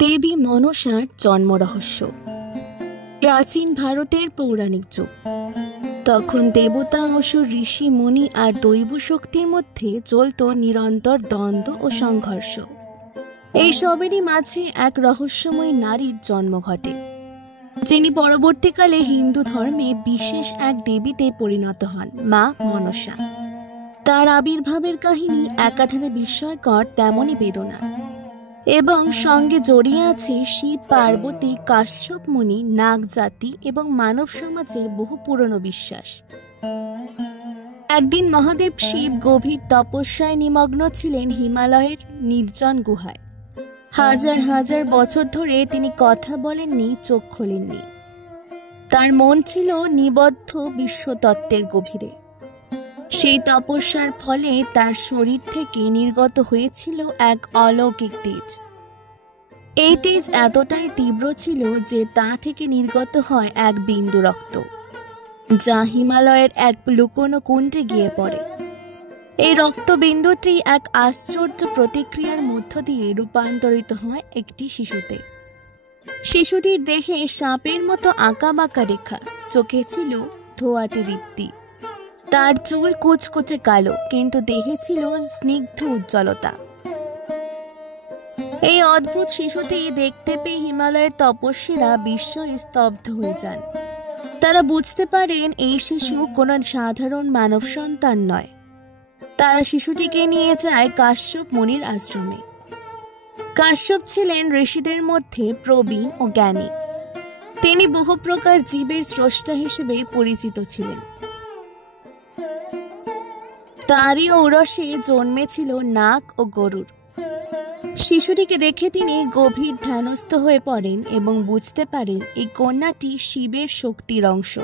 দেবী মনসার জন্ম রহস্য। প্রাচীন ভারতের পৌরাণিক যুগ। তখন দেবতা, অসুর, ঋষি, মুনি আর দৈব শক্তির মধ্যে চলত নিরন্তর দ্বন্দ্ব ও সংঘর্ষ। এই সবেরই মাঝে এক রহস্যময় নারীর জন্ম ঘটে, যিনি পরবর্তীকালে হিন্দু ধর্মে বিশেষ এক দেবীতে পরিণত হন, মা মনসা। তার আবির্ভাবের কাহিনী একাধারে বিস্ময়কর, তেমনই বেদনার, এবং সঙ্গে জড়িয়ে আছে শিব, পার্বতী, কাশ্যপ মুনি, নাগ জাতি এবং মানব সমাজের বহু পুরনো বিশ্বাস। একদিন মহাদেব শিব গভীর তপস্যায় নিমগ্ন ছিলেন হিমালয়ের নির্জন গুহায়। হাজার হাজার বছর ধরে তিনি কথা বলেননি, চোখ খোলেননি। তার মন ছিল নিবদ্ধ বিশ্বতত্ত্বের গভীরে। সেই তপস্যার ফলে তার শরীর থেকে নির্গত হয়েছিল এক অলৌকিক তেজ। এই তেজ এতটাই তীব্র ছিল যে তা থেকে নির্গত হয় এক বিন্দু রক্ত, যা হিমালয়ের এক লুকোনো কুণ্ডে গিয়ে পড়ে। এই রক্তবিন্দুটি এক আশ্চর্য প্রতিক্রিয়ার মধ্য দিয়ে রূপান্তরিত হয় একটি শিশুতে। শিশুটির দেহে সাপের মতো আঁকাবাঁকা রেখা, চোখে ছিল ধোঁয়াটে দীপ্তি। তার চুল কুচকুচে কালো, কিন্তু দেহে ছিল স্নিগ্ধ উজ্জ্বলতা। এই অদ্ভুত শিশুটি দেখতে পেয়ে হিমালয়ের তপস্বীরা বিস্ময়ে স্তব্ধ হয়ে যান। তারা বুঝতে পারেন এই শিশু কোনো সাধারণ মানব সন্তান নয়। তারা শিশুটিকে নিয়ে যায় কাশ্যপ মুনির আশ্রমে। কাশ্যপ ছিলেন ঋষিদের মধ্যে প্রবীণ ও জ্ঞানী। তিনি বহু প্রকার জীবের স্রষ্টা হিসেবে পরিচিত ছিলেন। তারই ঔরসে জন্মেছিল নাগ ও গরুর। শিশুটিকে দেখে তিনি গভীর ধ্যানস্থ হয়ে পড়েন এবং বুঝতে পারেন এই কন্যাটি শিবের শক্তির অংশ।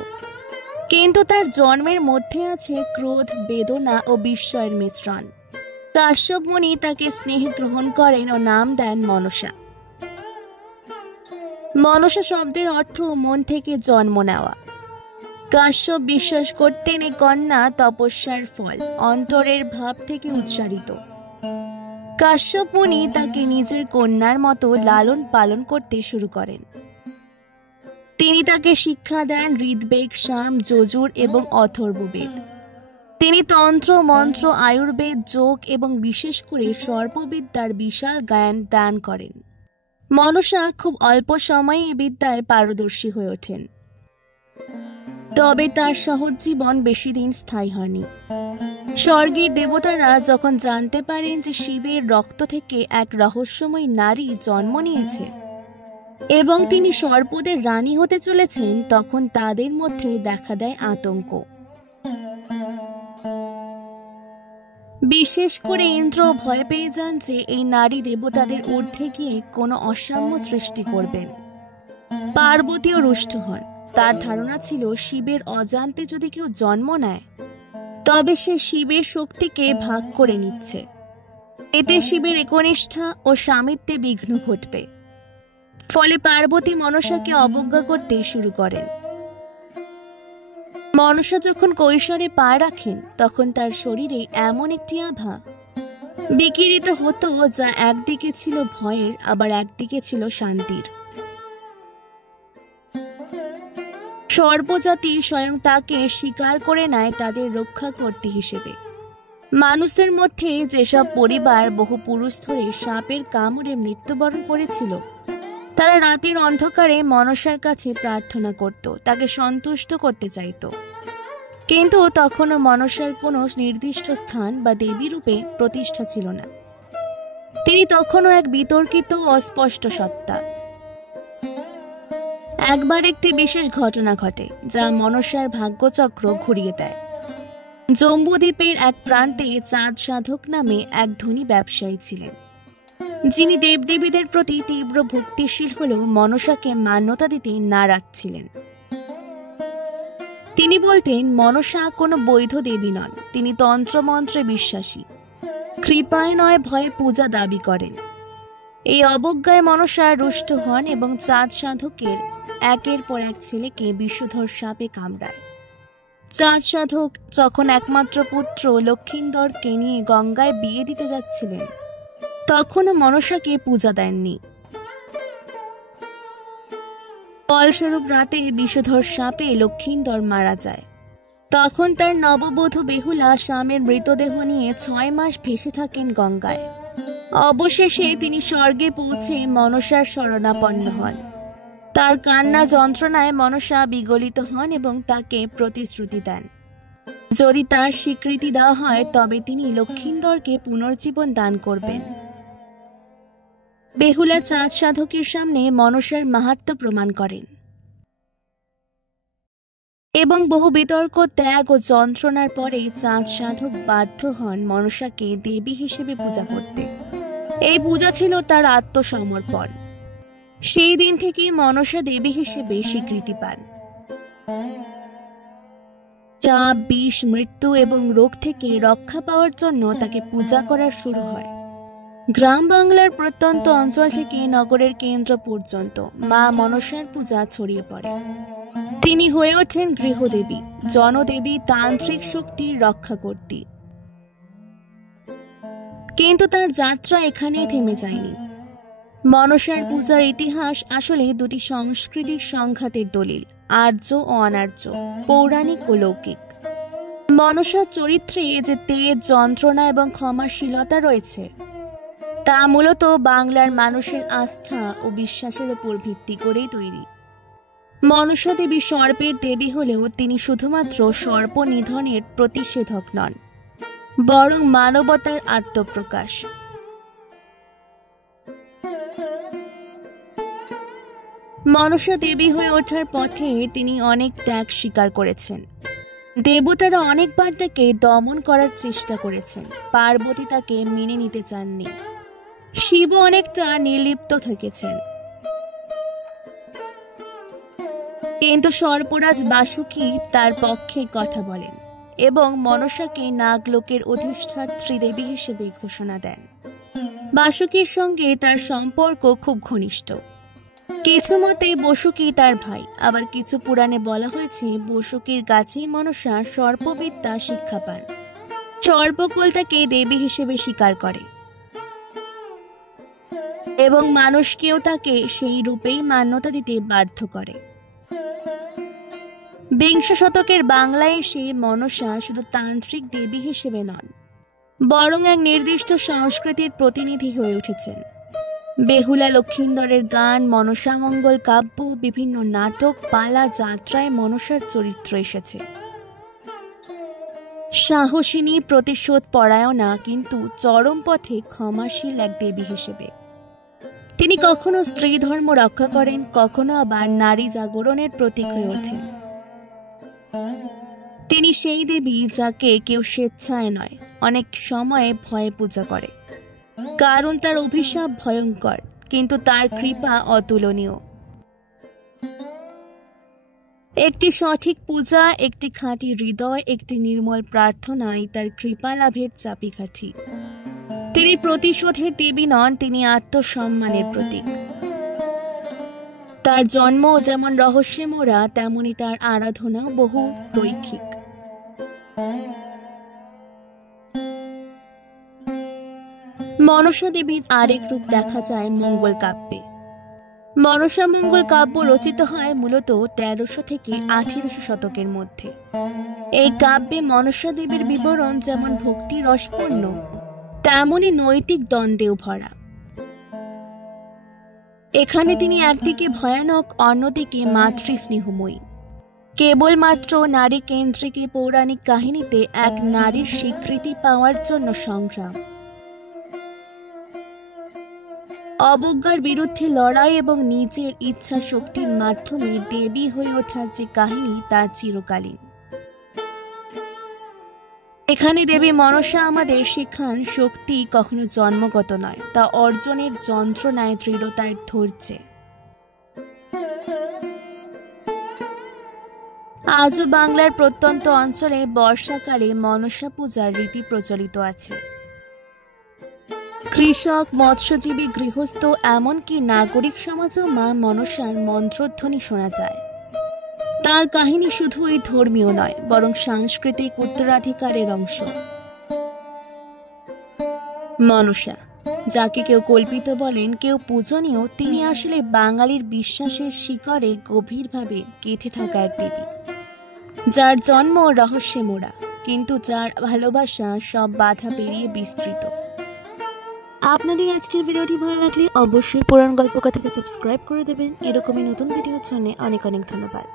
কিন্তু তার জন্মের মধ্যে আছে ক্রোধ, বেদনা ও বিস্ময়ের মিশ্রণ। কাশ্যপ মুনি তাকে স্নেহে গ্রহণ করেন ও নাম দেন মনসা। মনসা শব্দের অর্থ মন থেকে জন্ম নেওয়া। কাশ্যপ বিশ্বাস করতেন এই কন্যা তপস্যার ফল, অন্তরের ভাব থেকে উৎসারিত। কাশ্যপ মুনি তাকে নিজের কন্যার মতো লালন পালন করতে শুরু করেন। তিনি তাকে শিক্ষা দেন ঋগ্বেদ, সাম, যজুর এবং অথর্ববেদ। তিনি তন্ত্র, মন্ত্র, আয়ুর্বেদ, যোগ এবং বিশেষ করে সর্পবিদ্যার বিশাল জ্ঞান দান করেন। মনসা খুব অল্প সময়ে এই বিদ্যায় পারদর্শী হয়ে ওঠেন। তবে তার সহজ জীবন বেশি দিন স্থায়ী হয়নি। স্বর্গের দেবতারা যখন জানতে পারেন যে শিবের রক্ত থেকে এক রহস্যময় নারী জন্ম নিয়েছে এবং তিনি সর্পদের রানী হতে চলেছেন, তখন তাদের মধ্যে দেখা দেয় আতঙ্ক। বিশেষ করে ইন্দ্র ভয় পেয়ে যান যে এই নারী দেবতাদের ঊর্ধ্বে গিয়ে কোনো অসাম্য সৃষ্টি করবেন। পার্বতীও রুষ্ট হন। তার ধারণা ছিল শিবের অজান্তে যদি কেউ জন্ম নেয় তবে সে শিবের শক্তিকে ভাগ করে নিচ্ছে। এতে শিবের একনিষ্ঠা ও স্বামিত্বে বিঘ্ন ঘটবে। ফলে পার্বতী মনসাকে অবজ্ঞা করতে শুরু করেন। মনসা যখন কৈশোরে পা রাখেন তখন তার শরীরে এমন একটি আভা বিকিরিত হতো যা একদিকে ছিল ভয়ের, আবার একদিকে ছিল শান্তির। সর্বজাতি স্বয়ং তাকে স্বীকার করে নেয় তাদের রক্ষাকর্ত্রী হিসেবে। মানুষদের মধ্যে যেসব পরিবার বহু পুরুষ ধরে সাপের কামড়ে মৃত্যুবরণ করেছিল, তারা রাতের অন্ধকারে মনসার কাছে প্রার্থনা করত, তাকে সন্তুষ্ট করতে চাইত। কিন্তু তখনও মনসার কোনো নির্দিষ্ট স্থান বা দেবী রূপে প্রতিষ্ঠা ছিল না। তিনি তখনও এক বিতর্কিত অস্পষ্ট সত্তা। একবার একটি বিশেষ ঘটনা ঘটে যা মনসার ভাগ্যচক্র ঘুরিয়ে দেয়। জম্বুদ্বীপের এক প্রান্তে চাঁদ সাধক নামে এক ধনী ব্যবসায়ী ছিলেন, যিনি দেবদেবীদের প্রতি তীব্র ভক্তিশীল হলেও মনসাকে মান্যতা দিতে নারাজ ছিলেন। তিনি বলতেন মনসা কোনো বৈধ দেবী নন, তিনি তন্ত্রমন্ত্রে বিশ্বাসী, কৃপায় নয় ভয়ে পূজা দাবি করেন। এই অবজ্ঞায় মনসা রুষ্ট হন এবং চাঁদ সাধকের একের পর এক ছেলেকে বিষধর সাপে কামড়ায়। চাঁদ সাধক যখন একমাত্র পুত্র লক্ষিন্দরকে নিয়ে গঙ্গায় বিয়ে দিতে যাচ্ছিলেন, তখনও মনসাকে পূজা দেননি। ফলস্বরূপ রাতে বিষধর সাপে লক্ষিন্দর মারা যায়। তখন তার নববধূ বেহুলা স্বামীর মৃতদেহ নিয়ে 6 মাস ভেসে থাকেন গঙ্গায়। অবশেষে তিনি স্বর্গে পৌঁছে মনসার শরণাপন্ন হন। তার কান্না যন্ত্রণায় মনসা বিগলিত হন এবং তাকে প্রতিশ্রুতি দেন, যদি তার স্বীকৃতি দেওয়া হয় তবে তিনি লক্ষিন্দরকে পুনর্জীবন দান করবেন। বেহুলা চাঁদ সাধকের সামনে মনসার মাহাত্ম্য প্রমাণ করেন এবং বহু বিতর্ক, ত্যাগ ও যন্ত্রণার পরে চাঁদ সাধক বাধ্য হন মনসাকে দেবী হিসেবে পূজা করতে। এই পূজা ছিল তার আত্মসমর্পণ। সেই দিন থেকেই মনসা দেবী হিসেবে স্বীকৃতি পান। চাপ, বিষ, মৃত্যু এবং রোগ থেকে রক্ষা পাওয়ার জন্য তাকে পূজা করা শুরু হয়। গ্রাম বাংলার প্রত্যন্ত অঞ্চল থেকে নগরের কেন্দ্র পর্যন্ত মা মনসার পূজা ছড়িয়ে পড়ে। তিনি হয়ে ওঠেন গৃহদেবী, জনদেবী, তান্ত্রিক শক্তির রক্ষাকর্ত্রী। কিন্তু তার যাত্রা এখানেই থেমে যায়নি। মনসার পূজার ইতিহাস আসলে দুটি সংস্কৃতির সংঘাতের দলিল, আর্য ও অনার্য, পৌরাণিক ও লৌকিক। মনসার চরিত্রে যে তেজ, যন্ত্রণা এবং ক্ষমাশীলতা রয়েছে তা মূলত বাংলার মানুষের আস্থা ও বিশ্বাসের উপর ভিত্তি করেই তৈরি। মনসা দেবী সর্পের দেবী হলেও তিনি শুধুমাত্র সর্প নিধনের প্রতিষেধক নন, বরং মানবতার আত্মপ্রকাশ। মনসা দেবী হয়ে ওঠার পথে তিনি অনেক ত্যাগ স্বীকার করেছেন। দেবতারা অনেকবার তাকে দমন করার চেষ্টা করেছেন, পার্বতী তাকে মেনে নিতে চাননি, শিব অনেকটা নির্লিপ্ত থেকেছেন। কিন্তু সর্পরাজ বাসুকী তার পক্ষে কথা বলেন এবং মনসাকে নাগলোকের অধিষ্ঠাত্রী দেবী হিসেবে ঘোষণা দেন। বাসুকীর সঙ্গে তার সম্পর্ক খুব ঘনিষ্ঠ। কিছু মতে বসুকী তার ভাই, আবার কিছু পুরাণে বলা হয়েছে বসুকীর কাছেই মনসা সর্পবিদ্যা শিক্ষা পান। সর্পকুল তাকে দেবী হিসেবে স্বীকার করে এবং মানুষকেও তাকে সেই রূপেই মান্যতা দিতে বাধ্য করে। বিংশ শতকের বাংলায় এসে মনসা শুধু তান্ত্রিক দেবী হিসেবে নন, বরং এক নির্দিষ্ট সংস্কৃতির প্রতিনিধি হয়ে উঠেছেন। বেহুলা, লক্ষিন্দরের গান, মনসামঙ্গল কাব্য, বিভিন্ন নাটক, পালা, যাত্রায় মনসার চরিত্র এসেছে। সাহসিনী, প্রতিশোধ পরায়ণা, কিন্তু চরম পথে ক্ষমাশীল এক দেবী হিসেবে। তিনি কখনো স্ত্রী ধর্ম রক্ষা করেন, কখনো আবার নারী জাগরণের প্রতীক হয়ে ওঠেন। তিনি সেই দেবী যাকে কেউ স্বেচ্ছায় নয়, অনেক সময় ভয়ে পূজা করে, কারণ তার অভিশাপ ভয়ঙ্কর, কিন্তু তার কৃপা অতুলনীয়। একটি সঠিক পূজা, একটি খাঁটি হৃদয়, একটি নির্মল প্রার্থনাই তার কৃপা লাভের চাবিকাঠি। তিনি প্রতিশোধের দেবী নন, তিনি আত্মসম্মানের প্রতীক। তার জন্ম যেমন রহস্যে মোড়া, তেমনি তার আরাধনা বহু রৈখিক। মনসা দেবীর আরেক রূপ দেখা যায় মঙ্গল কাব্যে। মনসা মঙ্গল কাব্য রচিত হয় মূলত 1300 থেকে 1800 শতকের মধ্যে। এই কাব্যে মনসা দেবীর বিবরণ যেমন ভক্তি রসপূর্ণ, তেমনি নৈতিক দ্বন্দ্বেও ভরা। এখানে তিনি একদিকে ভয়ানক, অন্যদিকে মাতৃস্নেহময়ী। কেবলমাত্র নারী কেন্দ্রিক পৌরাণিক কাহিনীতে এক নারীর স্বীকৃতি পাওয়ার জন্য সংগ্রাম, অবজ্ঞার বিরুদ্ধে লড়াই এবং নিজের ইচ্ছা শক্তির মাধ্যমে দেবী হয়ে ওঠার যে কাহিনী তা চিরকালীন। এখানে দেবী মনসা আমাদের শেখান শক্তি কখনো জন্মগত নয়, তা অর্জনের যন্ত্রণায়, দৃঢ়তার ধৈর্যে। আজও বাংলার প্রত্যন্ত অঞ্চলে বর্ষাকালে মনসা পূজার রীতি প্রচলিত আছে। কৃষক, মৎস্যজীবী, গৃহস্থ, এমনকি নাগরিক সমাজেও মা মনসার মন্ত্রধ্বনি শোনা যায়। তার কাহিনী শুধুই ধর্মীয় নয়, বরং সাংস্কৃতিক উত্তরাধিকারের অংশ। মনসা যাকে কেউ কল্পিত বলেন, কেউ পূজনীয়, তিনি আসলে বাঙালির বিশ্বাসের শিকড়ে গভীরভাবে গেঁথে থাকা এক দেবী, যার জন্ম রহস্যে মোড়া, কিন্তু যার ভালোবাসা সব বাধা পেরিয়ে বিস্তৃত। আপনাদের আজকের ভিডিওটি ভালো লাগলে অবশ্যই পুরাণ গল্পকথাকে সাবস্ক্রাইব করে দেবেন। এরকমই নতুন ভিডিওর জন্য অনেক অনেক ধন্যবাদ।